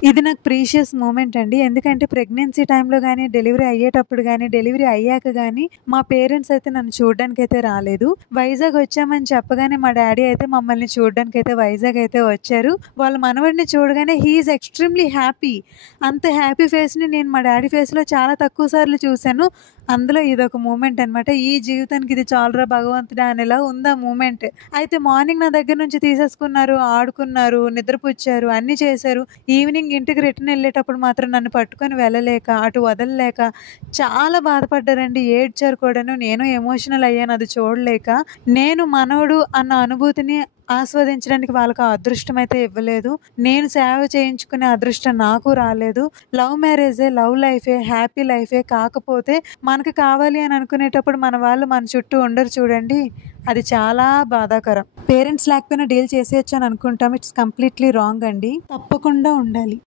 ఇది నాకు precious moment అండి. ఎందుకంటే ప్రెగ్నెన్సీ టైమ్‌లో గానీ, డెలివరీ అయ్యేటప్పుడు గానీ, డెలివరీ అయ్యాక గానీ, మా పేరెంట్స్ అయితే నన్ను చూడ్డానికైతే రాలేదు. వైజాగ్ వచ్చామని చెప్పగానే మా డ్యాడీ అయితే మమ్మల్ని చూడ్డానికైతే వైజాగ్ అయితే వచ్చారు. వాళ్ళ మనవడిని చూడగానే హి ఈజ్ ఎక్స్‌ట్రీమ్‌లీ హ్యాపీ. అంత హ్యాపీ ఫేస్‌ని నేను మా డ్యాడీ ఫేస్‌లో చాలా తక్కువ సార్లు చూసాను. అందులో ఇదొక మూమెంట్ అనమాట. ఈ జీవితానికి ఇది చాలురా భగవంతుడా అనేలా ఉంది ఆ మూమెంట్. అయితే మార్నింగ్ నా దగ్గర నుంచి తీసేసుకున్నారు, ఆడుకున్నారు, నిద్రపుచ్చారు, అన్నీ చేశారు. ఈవినింగ్ ఇంటికి రిటర్న్ ఎళ్ళేటప్పుడు మాత్రం నన్ను పట్టుకొని వెళ్ళలేక, అటు వదలలేక చాలా బాధపడ్డారండి. ఏడ్చారు కూడాను. నేను ఎమోషనల్ అయ్యాను అది చూడలేక. నేను మనవడు అన్న అనుభూతిని ఆస్వాదించడానికి వాళ్ళకి ఆ అదృష్టం అయితే ఇవ్వలేదు. నేను సేవ చేయించుకునే అదృష్టం నాకు రాలేదు. లవ్ మ్యారేజే, లవ్ లైఫే, హ్యాపీ లైఫే. కాకపోతే మనకు కావాలి అని అనుకునేటప్పుడు మన వాళ్ళు మన చుట్టూ ఉండరు చూడండి. అది చాలా బాధాకరం. పేరెంట్స్ లేకపోయినా డీల్ చేసేయొచ్చు అని అనుకుంటాం. ఇట్స్ కంప్లీట్‌లీ రాంగ్ అండి. తప్పకుండా ఉండాలి.